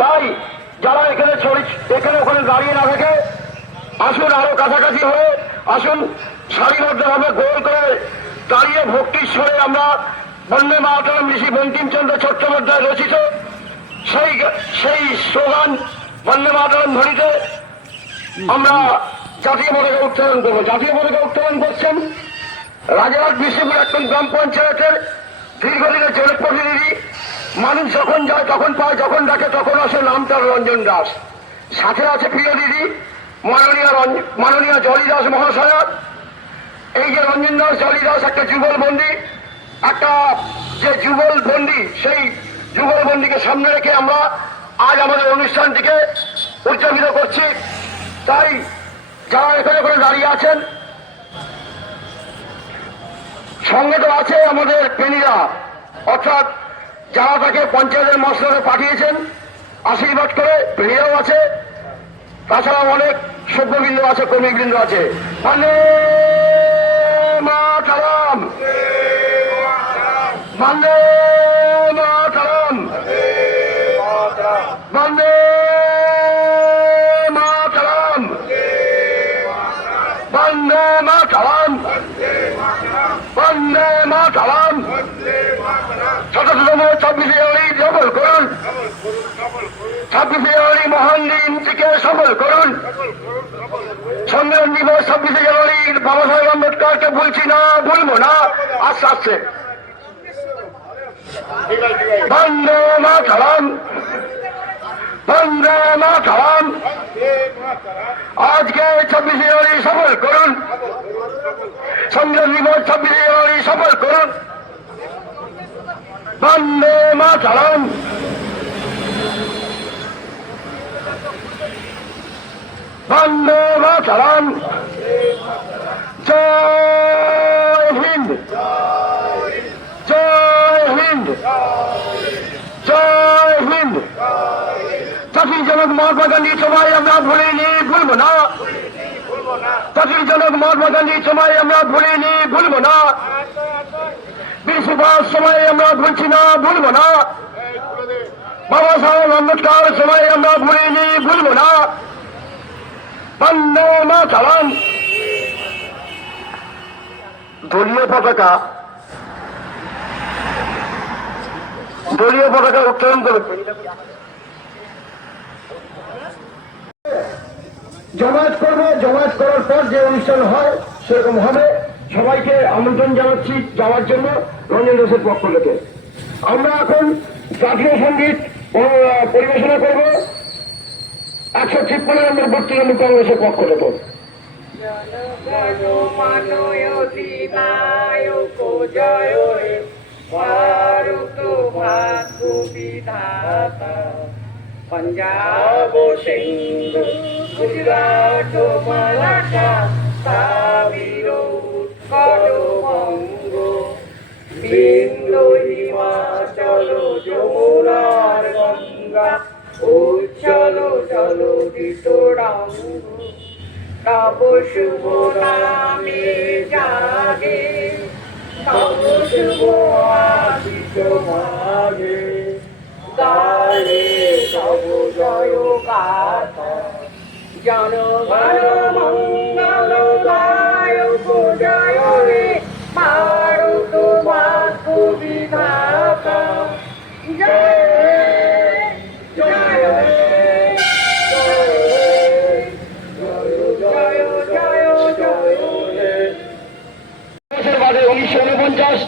তাই যারা এখানে ওখানে দাঁড়িয়ে না থেকে আসুন, আরো কাছাকাছি হয়ে আসুন, সারিবদ্ধভাবে গোল করে দাঁড়িয়ে ভক্তির স্বরে আমরা বন্দে মাতরম ঋষি বঙ্কিমচন্দ্র চট্টোপাধ্যায় রচিত সেই স্লোগান বন্দে মাতরম ধ্বনিতে আমরা জাতীয় পতাকা উত্তোলন করবো। জাতীয় পতাকা উত্তোলন করছেন রাজারহাট বিষ্ণুপুর একজন গ্রাম পঞ্চায়েতের দীর্ঘদিনের জনপ্রতিনিধি। মানুষ যখন যায় তখন পায়, যখন ডাকে তখন আসে, নাম তার রঞ্জন দাস। সাথে আছে প্রিয় দিদি মাননীয় জলি দাস মহাশয়া। এই যে রঞ্জন দাস, জলি দাস একটা যুগলবন্দি, একটা যে যুগলবন্দি, সেই যুগলবন্দিকে সামনে রেখে আমরা আজ আমাদের অনুষ্ঠানটিকে উদযাপিত করছি। তাই যারা এখানে করে দাঁড়িয়ে আছেন, সঙ্গে তো আছে আমাদের পেনিরা, অর্থাৎ যারা তাকে পঞ্চায়েতের মশলাতে পাঠিয়েছেন আশীর্বাদ করে, পেনিরাও আছে। তাছাড়াও অনেক সভ্যবৃন্দ আছে, কর্মীবৃন্দ আছে। বন্দে মাতরম, বন্দে মাতরম, বন্দে মাতরম, বন্দে মাতরম, বন্দে মাতরম। ৭তম ২৬শে জানুয়ারি সফল করুন, ২৬শে জানুয়ারি মহান দিনটিকে সফল করুন। সংবিধান দিবস ২৬শে জানুয়ারি বাবা সাহেব আম্বেদকরকে ভুলছি না, ভুলবো না, আস্তে আস্তে। বন্দে মাতরম, বন্দে মাতরম। আজকে ২৬শে জানুয়ারি সফল করুন, সংবিধান দিবস ২৬শে জানুয়ারি সফল করুন। বন্দে মাতরম, বন্দে মাতরম। জয় হিন্দ, জয় হিন্দ, জয় হিন্দ। জাতির জনক মহাত্মা গান্ধীর সময় আমরা ভুলিনি, ভুলব না। জাতির জনক মহাত্মা গান্ধীর সময় আমরা ভুলিনি, ভুলব না। বীর সুভাষ সময় আমরা ভুলছি না, ভুলব না। বাবা সাহেব আম্বেদকর সময় আমরা ভুলিনি, ভুলব না। বন্দে মাতরম। দলীয় পতাকা উত্তোলন করে জমায়েত করবো। জমায়েত করার পর যে অনুষ্ঠান হয় সেরকম হবে। সবাইকে আমন্ত্রণ জানাচ্ছি যাওয়ার জন্য রঞ্জন দাসের পক্ষ থেকে। আমরা এখন জাতীয় সঙ্গীত পরিবেশনা করব ১৫৩ নম্বর তৃণমূল কংগ্রেসের পক্ষ থেকে। पंजाब सिंधु गुजरात मराठा साबिर उत्कल बंग बिंदु हिमाचल যমুনার গঙ্গা উচ্ছল জলধিত রঙ্গ তব শুভ নামে জাগে তব শুভ আশিস মাগে গালে তব জয় গাথা জনগণ মঙ্গল গায়ক জয় রে ভারত মাতৃ বিধাতা জয় জয় জয় জয় জয় জয়। ১৯৪৯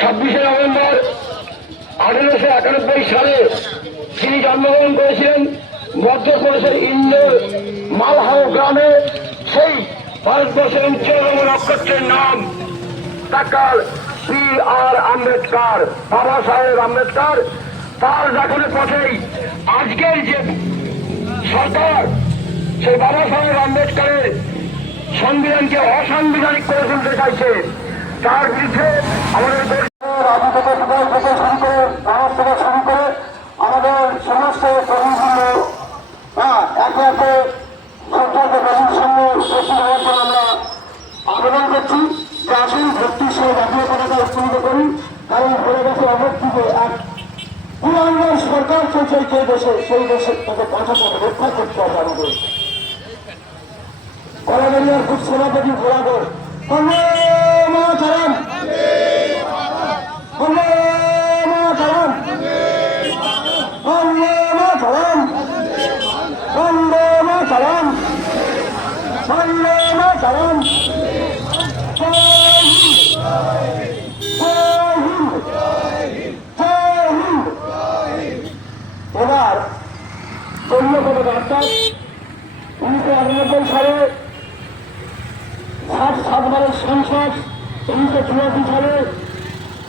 ২৬শে নভেম্বর ১৮৯১ সালে তিনি জন্মগ্রহণ করেছিলেন মধ্যপ্রদেশের ইন্দোর মালহাও গ্রামে। সেই ভারতবর্ষের উচ্চতম নক্ষত্রের নাম ডাক্তার B.R. আম্বেদকর, বাবা সাহেব আম্বেদকর। তার দেখানোর পথেই আজকের যে সরকার সেই বাবা সাহেব আম্বেদকরের সংবিধানকে অসাংবিধানিক করে তুলতে চাইছে। তার বিরুদ্ধে আমাদের আমাদের সমস্ত কর্মীগুলো একে একে সরকারকে বাড়ির সঙ্গে উপস্থিত হওয়ার পর আমরা আবেদন করছি যে আসুন ভক্তির সঙ্গে জাতীয় পতাকা উত্তোলিত করি। কারণ ঘরে গেছে অবৈধ এক পুরানো সরকার চলছে যে দেশে, সেই দেশের থেকে পঞ্চাশকে রক্ষা করতে হবে আমাদের। কলাবেরিয়ার খুব সেনাপতি ঘোরাবো বন্দে মাতরম, বন্দে মাতরম, বন্দে মাতরম, বন্দে মাতরম, বন্দে মাতরম। জয় হিন্দ, জয় হিন্দ, জয় হিন্দ। এবার অন্য কোনো রাস্তা 1991 সালে 7 সংসদ, 1984 সালে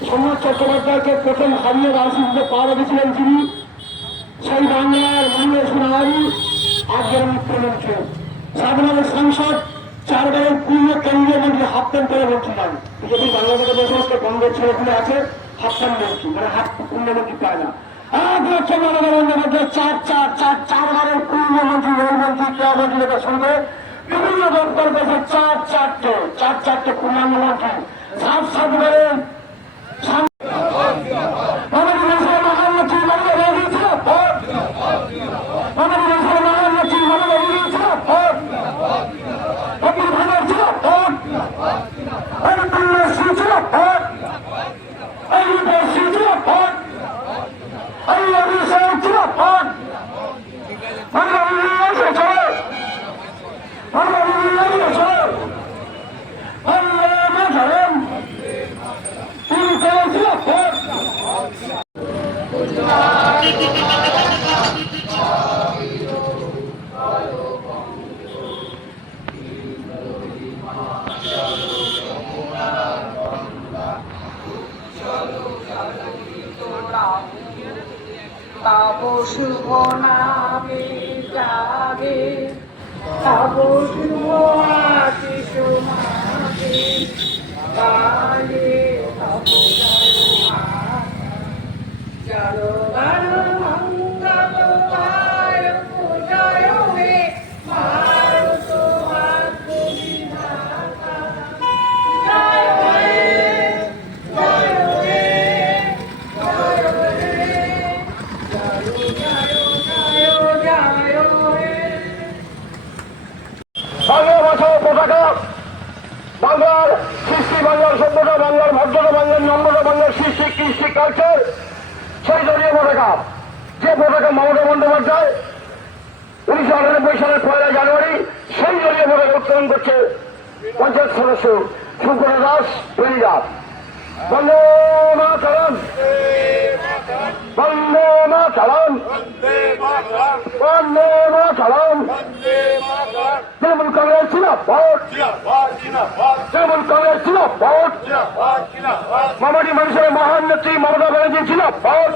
সোমনাথ চট্টোপাধ্যায়কে প্রথম হারিয়ে রাজনীতিতে পা রেখেছিলেন যিনি, সেই বাংলার মাননীয় সোনাহারি আজকের মুখ্যমন্ত্রী। 7 সংসদ, 4 পূর্ণ কেন্দ্রীয় মন্ত্রী হাফ প্যান্ট করে মন্ত্রী নন। যদি বাংলাদেশের যে সমস্ত কংগ্রেস ছেলেগুলো আছে হাফ প্যান্ট মন্ত্রী, মানে হাফ পূর্ণমন্ত্রী পায় না। 1,00,000 মধ্যে 4 পূর্ণমন্ত্রী, রেলমন্ত্রী, ক্রীড়ামন্ত্রী থেকে শুনবে বিভিন্ন দপ্তর পেয়েছে 4 পূর্ণাঙ্গ মন্ত্রী। 7 তব শুভ নামে যাবে, তব শুভ আশিস মাগে, কালে তব জয় জয় মঙ্গল পায় জয় হে মারুত মাতু বিধাতা, জয় হে জয় হে জয় হে বাংলা ভাষা ও পতাকা, বাংলার সৃষ্টি, বাংলার সভ্যতা, বাংলার ভদ্রতা, বাংলার নম্রতা, বাংলার সৃষ্টি, কৃষ্টি, কালচার, সেই দলীয় পতাকা, যে পতাকা মমতা বন্দ্যোপাধ্যায় 1998 সালের 1 জানুয়ারি সেই দলীয় পতাকা উত্তোলন করছে পঞ্চায়েত সদস্য সুব্রত দাস বেরিদাস। বন্দে মাতরম, বন্দে মাতরম, বন্দে মাতরম। তৃণমূল কংগ্রেস জিন্দাবাদ, তৃণমূল কংগ্রেস জিন্দাবাদ। মামাটি মানুষের মহান নেত্রী মমতা ব্যানার্জি জিন্দাবাদ,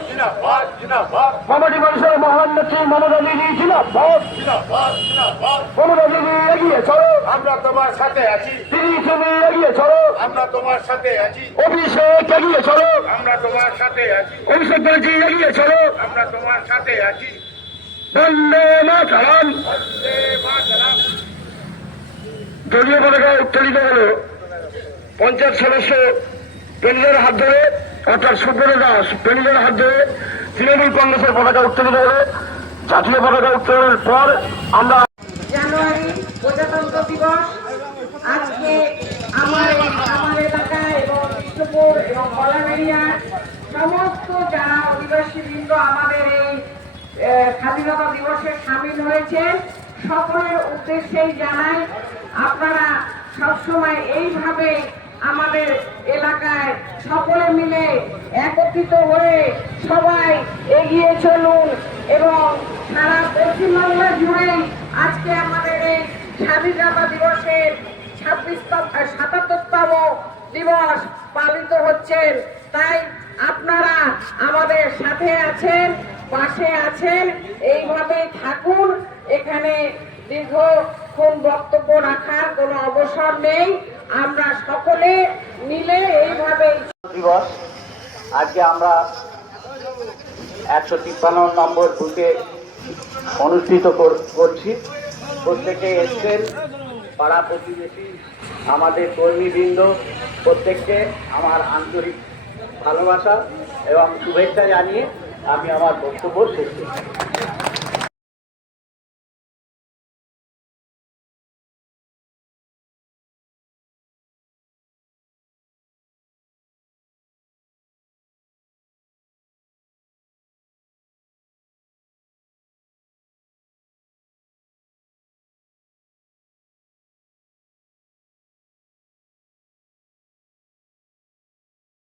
মামাটি মানুষের মহান নেত্রী মমতা দিদি জিন্দাবাদ। মমতা দিদি এগিয়ে চলো, আমরা তোমার সাথে আছি, দিদি তুমি এগিয়ে চলো, আমরা তোমার সাথে আছি, অভিষেক এগিয়ে চলো, আমরা তোমার সাথে আছি, অভিষেক ব্যানার্জি এগিয়ে চলো। আমরা তোমার সাথে আছি। বন্দে মাতরম। বন্দে মাতরম। দলীয় পতাকা উত্তোলিত হল পঞ্চায়েত সদস্য পেনিলের হাত ধরে, অর্থাৎ সুব্রত দাস পেনিলের হাত ধরে তৃণমূল কংগ্রেসের পতাকা উত্তোলিত হল। জাতীয় পতাকা উত্তোলনের পর আমরা জানুয়ারি প্রজাতন্ত্র দিবস। আজকে আমার এলাকায় এবং বিষ্ণুপুর এবং কলাবেরিয়ার সমস্ত যারা অধিবাসী বৃন্দ আমাদের এই স্বাধীনতা দিবসে সামিল হয়েছে, সকলের উদ্দেশ্যেই জানাই আপনারা সবসময় এইভাবে আমাদের এলাকায় সকলে মিলে একত্রিত হয়ে সবাই এগিয়ে চলুন এবং সারা পশ্চিমবাংলা জুড়েই আজকে আমাদের এই স্বাধীনতা দিবসের 77তম দিবস পালিত হচ্ছেন। তাই আপনারা আমাদের সাথে আছেন, পাশে আছেন, এইভাবেই থাকুন। এখানে দীর্ঘক্ষণ বক্তব্য রাখার কোনো অবসর নেই। আমরা সকলে মিলে এইভাবেই দিবস আজকে আমরা 153 নম্বর বুথে অনুষ্ঠিত করছি। প্রত্যেকে এসছেন, পাড়া প্রতিবেশী, আমাদের কর্মীবৃন্দ, প্রত্যেককে আমার আন্তরিক ভালোবাসা এবং শুভেচ্ছা জানিয়ে আমি আমার বক্তব্য শেষ করছি।